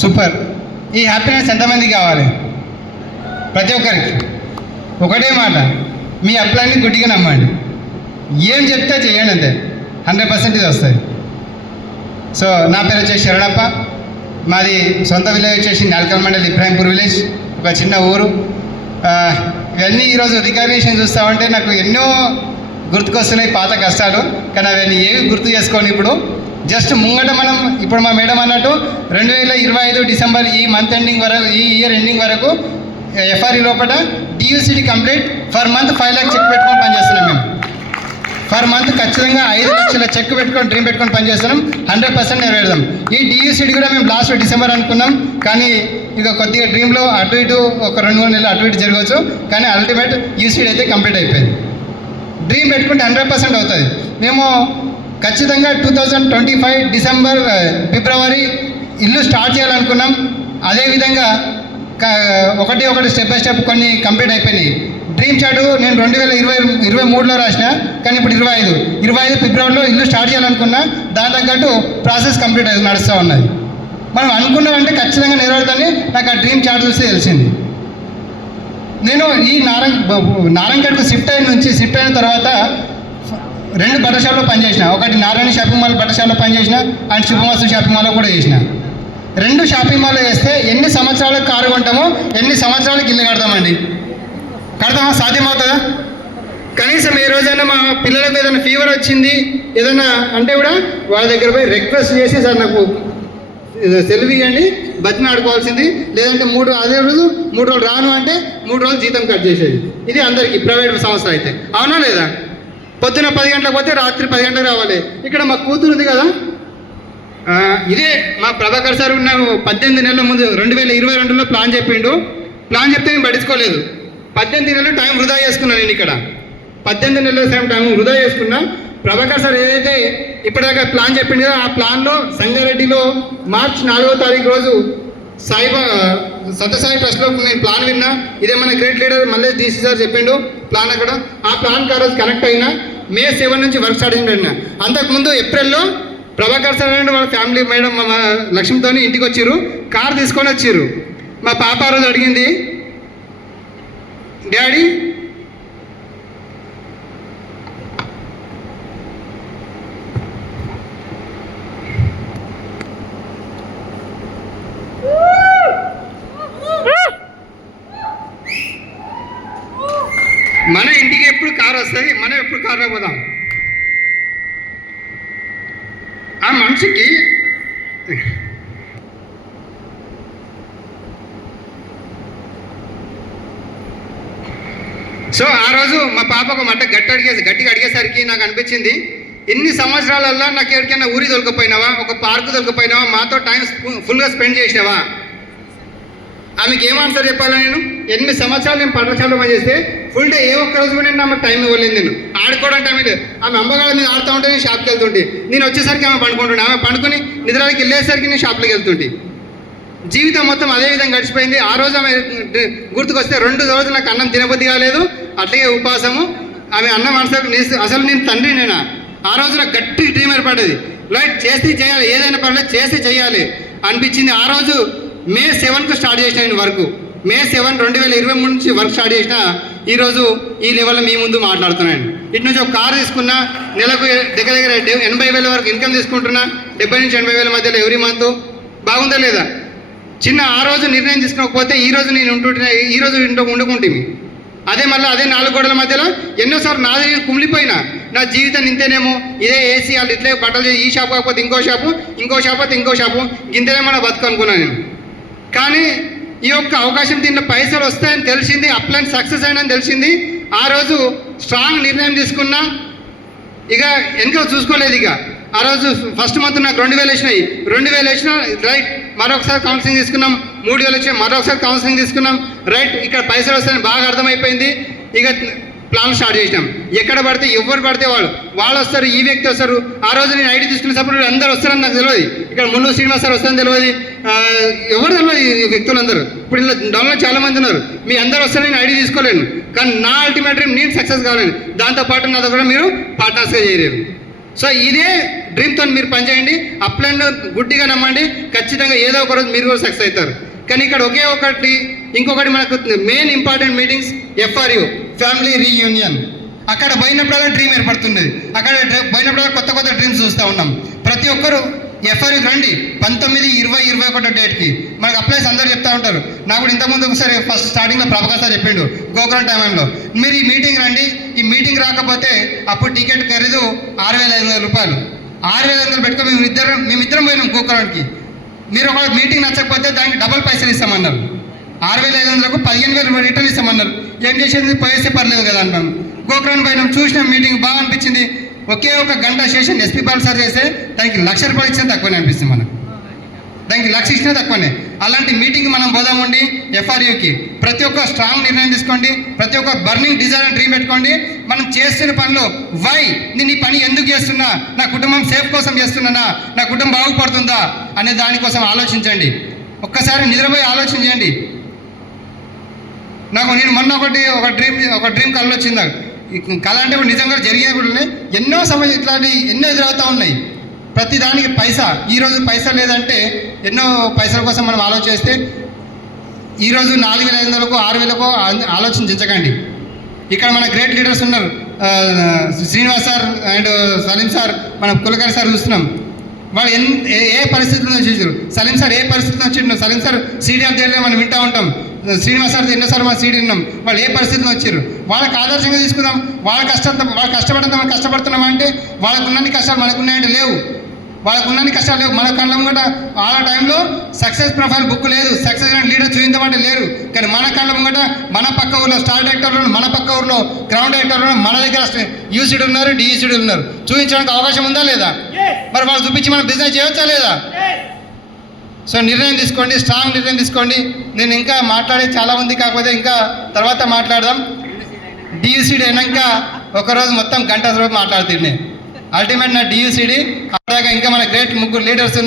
Super. ఈ happiness ఎంతమందికి కావాలి? ప్రతి ఒక్కరికి ఒకటే మాట, మీ అప్లైని గుడ్డిగా నమ్మండి. ఏం చెప్తే చేయండి, అంతే 100% ఇది వస్తుంది. సో నా పేరు వచ్చేసి శరణప్ప. మాది సొంత విలేజ్ వచ్చేసి నాల్కల్ మండల్ ఇబ్రాహింపూర్ విలేజ్, ఒక చిన్న ఊరు. ఇవన్నీ ఈరోజు రికగ్నిషన్ చూస్తూ ఉంటే నాకు ఎన్నో గుర్తుకొస్తున్నాయి పాత కష్టాలు. కానీ అవన్నీ ఏవి గుర్తు చేసుకొని ఇప్పుడు జస్ట్ ముంగట మనం ఇప్పుడు మా మేడం అన్నట్టు 2025 డిసెంబర్ ఈ మంత్ ఎండింగ్ వరకు, ఈ ఇయర్ ఎండింగ్ వరకు ఎఫ్ఆర్ఈ లోపల డియూసిటీ complete for month 5 lakh check పెట్టుకొని పనిచేస్తున్నాం. మేము ఫర్ మంత్ ఖచ్చితంగా 5 లక్షల చెక్ పెట్టుకొని డ్రీమ్ పెట్టుకొని పనిచేస్తున్నాం. 100% నెరవేరుదాం. ఈ డియూసిటీ కూడా మేము లాస్ట్ డిసెంబర్ అనుకున్నాం, కానీ ఇక కొద్దిగా డ్రీమ్లో అటు ఇటు ఒక 2-3 నెలలు అటు ఇటు జరగవచ్చు. కానీ అల్టిమేట్ యూసిటీ అయితే కంప్లీట్ అయిపోయింది. డ్రీమ్ పెట్టుకుంటే 100% అవుతుంది. మేము ఖచ్చితంగా 2025 డిసెంబర్ ఫిబ్రవరి ఇల్లు స్టార్ట్ చేయాలనుకున్నాం. అదేవిధంగా ఒకటి స్టెప్ బై స్టెప్ కొన్ని కంప్లీట్ అయిపోయినాయి. డ్రీమ్ చార్ట్ నేను 2023లో రాసిన, కానీ ఇప్పుడు 25 ఫిబ్రవరిలో ఇల్లు స్టార్ట్ చేయాలనుకున్నా. దాని తగ్గట్టు ప్రాసెస్ కంప్లీట్ అయితే నడుస్తూ ఉన్నది. మనం అనుకున్నామంటే ఖచ్చితంగా నెరవేరుతుందని నాకు ఆ డ్రీమ్ చార్ట్ చూస్తే తెలిసింది. నేను ఈ నారాయణగఢ్కు షిఫ్ట్ అయిన తర్వాత 2 బట్టల షాప్లో పనిచేసిన. ఒకటి నారాయణ షాపింగ్ మాల్ బట్టల షాప్లో పనిచేసిన, అండ్ శుభమస్తు షాపింగ్ మాల్లో కూడా చేసిన. 2 షాపింగ్ మాల్లో వేస్తే ఎన్ని సంవత్సరాలకు కారు కొంటామో ఎన్ని సంవత్సరాలకు ఇల్లు కడతామండి? కడతామా? సాధ్యమవుతుందా? కనీసం ఏ రోజైనా మా పిల్లలకు ఏదైనా ఫీవర్ వచ్చింది ఏదైనా అంటే కూడా వాళ్ళ దగ్గర పోయి రిక్వెస్ట్ చేసి, సార్ నాకు సెలవు ఇవ్వండి, బతిని ఆడుకోవాల్సింది, లేదంటే అదే రోజు 3 రోజులు రాను అంటే 3 రోజులు జీతం కట్ చేసేది. ఇది అందరికీ ప్రైవేట్ సంస్థ అయితే. అవునా లేదా? పొద్దున 10 గంటలకు పోతే రాత్రి 10 గంటలకు రావాలి. ఇక్కడ మా కూతురు ఉంది కదా, ఇదే మా ప్రభాకర్ సార్ నాకు 18 నెలల ముందు 2022లో ప్లాన్ చెప్పిండు. ప్లాన్ చెప్తే నేను పట్టించుకోలేదు. 18 నెలలు టైం వృధా చేసుకున్నాను. నేను ఇక్కడ 18 నెలల టైం వృధా చేసుకున్నా. ప్రభాకర్ సార్ ఏదైతే ఇప్పటిదాకా ప్లాన్ చెప్పిండు కదా, ఆ ప్లాన్లో సంగారెడ్డిలో మార్చి 4వ తారీఖు రోజు సత్యసాయి ట్రస్ట్లో నేను ప్లాన్ విన్నా. ఇదే మన great leader Mallesh DC sir చెప్పిండు ప్లాన్ అక్కడ. ఆ ప్లాన్కి ఆ రోజు కనెక్ట్ అయినా. May 7 నుంచి వర్క్ స్టార్ట్ అయింది. అంతకుముందు ఏప్రిల్లో ప్రభాకర్ సార్ అండ్ వాళ్ళ ఫ్యామిలీ మేడం మా లక్ష్మితో ఇంటికి వచ్చిర్రు, కార్ తీసుకొని వచ్చిర్రు. మా పాప ఆ రోజు అడిగింది, డాడీ మన ఇంటికి ఎప్పుడు కారు వస్తుంది, మనం ఎప్పుడు కారులో పోదాం? ఆ మనిషికి సో ఆ రోజు మా పాప ఒక గట్టిగా అడిగేసరికి నాకు అనిపించింది, ఇన్ని సంవత్సరాలల్లో నాకు ఎవరికైనా ఊరి దొరికిపోయినావా, ఒక పార్కు దొరికిపోయినావా, మాతో టైం ఫుల్గా స్పెండ్ చేసినావా? ఆమెకి ఏం ఆన్సర్ చెప్పాలి? నేను 8 సంవత్సరాలు నేను పాఠశాలలో పనిచేస్తే ఫుల్ డే ఏ ఒక్క రోజు కూడా నేను ఆమె టైం ఇవ్వలేదు. నేను ఆడుకోవడం టైం లేదు. ఆమె అమ్మగారి మీద ఆడుతూ ఉంటే నేను షాప్కి వెళ్తుంటే, నేను వచ్చేసరికి ఆమె పండుకుంటుండే, ఆమె పండుకొని నిద్రకి వెళ్ళేసరికి నేను షాప్లోకి వెళ్తుంటే. జీవితం మొత్తం అదే విధంగా గడిచిపోయింది. ఆ రోజు ఆమె గుర్తుకొస్తే 2 రోజులు నాకు అన్నం తినబుద్ధి కాలేదు, అట్లాగే ఉపవాసము. ఆమె అన్నం అసలు నేను తండ్రి నేనా? ఆ రోజు నాకు గట్టి డ్రీమ్ ఏర్పడ్డది, లైట్ చేసి చేయాలి, ఏదైనా పర్లేదు చేసి చేయాలి అనిపించింది. ఆ రోజు May 7కు స్టార్ట్ చేసిన నేను వర్క్. May 7, 2023 నుంచి వర్క్ స్టార్ట్ చేసిన. ఈరోజు ఈ లెవెల్లో మీ ముందు మాట్లాడుతున్నాను. ఇటు నుంచి ఒక కారు తీసుకున్నా, నెలకు దగ్గర 80,000 వరకు ఇన్కమ్ తీసుకుంటున్నా. 70 నుంచి 80,000 మధ్యలో ఎవ్రీ మంత్. బాగుందా లేదా? ఆ రోజు నిర్ణయం తీసుకోకపోతే ఈరోజు నేను ఉండుకుంటుంది. అదే 4 గోడల మధ్యలో ఎన్నోసార్లు నాది కుమిలిపోయినా, నా జీవితం ఇంతేనేమో, ఇదే ఏసీ వాళ్ళు ఇట్లే బట్టలు, ఈ షాపు కాకపోతే ఇంకో షాపు అయితే ఇంకో షాపు, ఇంతేనేమో బతుకు అనుకున్నాను నేను. కానీ ఈ యొక్క అవకాశం దీంట్లో పైసలు వస్తాయని తెలిసింది, అప్లైన్ సక్సెస్ అయినని తెలిసింది. ఆ రోజు స్ట్రాంగ్ నిర్ణయం తీసుకున్నా. ఇక వెనుక చూసుకోలేదు. ఇక ఆ రోజు ఫస్ట్ మంత్ నాకు 2,000 వచ్చినాయి. 2,000 వచ్చినా రైట్, మరొకసారి కౌన్సిలింగ్ తీసుకున్నాం. 3,000 వచ్చినాయి, మరొకసారి కౌన్సిలింగ్ తీసుకున్నాం. రైట్, ఇక్కడ పైసలు వస్తాయని బాగా అర్థమైపోయింది. ఇక ప్లాన్ స్టార్ట్ చేసినాం. ఎక్కడ పడితే ఎవరు పడితే వాళ్ళు వస్తారు, ఈ వ్యక్తి వస్తారు. ఆ రోజు నేను ఐడి తీసుకునేటప్పుడు అందరూ వస్తారని నాకు తెలియదు. ఇక్కడ మున్నూరు శ్రీనివాస్ సార్ వస్తారని తెలియదు, ఎవరు తెలియదు ఈ వ్యక్తులందరూ. ఇప్పుడు ఇలా డౌన్లో చాలా మంది ఉన్నారు. మీ అందరూ వస్తారని నేను ఐడి తీసుకోలేను. కానీ నా అల్టిమేట్ డ్రీమ్ నేను సక్సెస్ కావాలని, దాంతోపాటు నాతో కూడా మీరు పార్ట్నర్స్గా చేయలేరు. సో ఇదే డ్రీమ్తో మీరు పనిచేయండి. అప్లైన్లో గుడ్డిగా నమ్మండి, ఖచ్చితంగా ఏదో ఒక రోజు మీరు కూడా సక్సెస్ అవుతారు. కానీ ఇక్కడ ఒకే ఒకటి ఇంకొకటి మనకు main important meetings FRU family reunion. అక్కడ పోయినప్పుడల్లా డ్రీమ్ ఏర్పడుతున్నది. అక్కడ పోయినప్పుడల్లా కొత్త కొత్త డ్రీమ్స్ చూస్తూ ఉన్నాం. ప్రతి ఒక్కరు FRUకి రండి 19, 20, 21 డేట్కి. మనకు అప్లైస్ అందరూ చెప్తూ ఉంటారు. నాకు కూడా ఇంతకుముందు ఒకసారి ఫస్ట్ స్టార్టింగ్లో ప్రభాకర్ సార్ చెప్పిండు గోకులం టైంలో, మీరు ఈ మీటింగ్ రండి, ఈ మీటింగ్ రాకపోతే అప్పుడు టికెట్ ఖరీదు 6,500 రూపాయలు. 6,500 పెట్టుకొని మేమిద్దరం పోయినాం గోకులానికి. మీరు ఒక మీటింగ్ నచ్చకపోతే దానికి డబల్ పైసలు ఇస్తామన్నారు. 6,500కు 15,000 రిటర్న్ ఇస్తామన్నారు. ఏం చేసేది, పోయేస్తే పర్లేదు కదా అంటాం. గోకులాన్ని పోయినాం, చూసినాం, మీటింగ్ బాగా అనిపించింది. ఒకే ఒక గంట సెషన్ SP బాల్ సార్ చేస్తే దానికి 1,00,000 రూపాయలు ఇచ్చినా తక్కువనే అనిపిస్తుంది మనకు. దానికి 1,00,000 ఇచ్చినా తక్కువనే. అలాంటి మీటింగ్ మనం పోదామండి. FRUకి ప్రతి ఒక్క స్ట్రాంగ్ నిర్ణయం తీసుకోండి. ప్రతి ఒక్క బర్నింగ్ డిజైర్ అండ్ డ్రీమ్ పెట్టుకోండి. మనం చేస్తున్న పనిలో వై, నేను ఈ పని ఎందుకు చేస్తున్నా, నా కుటుంబం సేఫ్ కోసం చేస్తున్నానా, నా కుటుంబం బాగుపడుతుందా అనే దానికోసం ఆలోచించండి. ఒక్కసారి నిద్రపోయి ఆలోచన చేయండి. నేను మొన్న ఒక డ్రీమ్ కళ వచ్చింది నాకు. కళ అంటే ఇప్పుడు నిజంగా జరిగిన కూడా ఉన్నాయి. ఎన్నో సమస్యలు ఇట్లాంటివి ఎన్నో ఎదురవుతూ ఉన్నాయి. ప్రతి దానికి పైసా. ఈరోజు పైసా లేదంటే ఎన్నో పైసల కోసం మనం ఆలోచిస్తే ఈరోజు 4,500కు 6,000కు ఆలోచించకండి. ఇక్కడ మన గ్రేట్ లీడర్స్ ఉన్నారు. Srinivas sir and Salim sir, మన కులకర్ణి సార్ చూస్తున్నాం. వాళ్ళు ఏ పరిస్థితుల్లో చూసారు. సలీం సార్ ఏ పరిస్థితిలో వచ్చిండు. Salim sir CD of the మనం వింటూ ఉంటాం. శ్రీనివాస్ సార్ ఎన్నోసార్లు మన సీడీ విన్నాం. వాళ్ళు ఏ పరిస్థితిలో వచ్చారు, వాళ్ళకి ఆదర్శంగా తీసుకుందాం. వాళ్ళు కష్టపడంతా మనం కష్టపడుతున్నాం అంటే వాళ్ళకు ఉన్నన్ని కష్టాలు మనకున్నాయంటే లేవు. వాళ్ళకు ఉన్నన్ని కష్టాలు లేవు. మన కళ్ళం కూడా ఆ టైంలో సక్సెస్ ప్రొఫైల్ బుక్ లేదు, సక్సెస్ లీడర్ చూపించమంటే లేరు. కానీ మన కళ్ళం కూడా మన పక్క ఊర్లో స్టార్ డైరెక్టర్లు, మన పక్క ఊర్లో గ్రౌండ్ డైరెక్టర్లు, మన దగ్గర యూసీడీ ఉన్నారు, డిఈసీడీ ఉన్నారు. చూపించడానికి అవకాశం ఉందా లేదా? మరి వాళ్ళు చూపించి మనం బిజినెస్ చేయవచ్చా లేదా? సో నిర్ణయం తీసుకోండి, స్ట్రాంగ్ నిర్ణయం తీసుకోండి. నేను ఇంకా మాట్లాడే చాలా ఉంది, కాకపోతే ఇంకా తర్వాత మాట్లాడదాం. డియూసీడీ అయినాక ఒకరోజు మొత్తం గంట రోజు మాట్లాడుతుంది. అల్టిమేట్ నా డియూసీడీ. అలాగా ఇంకా మన గ్రేట్ ముగ్గురు లీడర్స్ ఉన్నారు.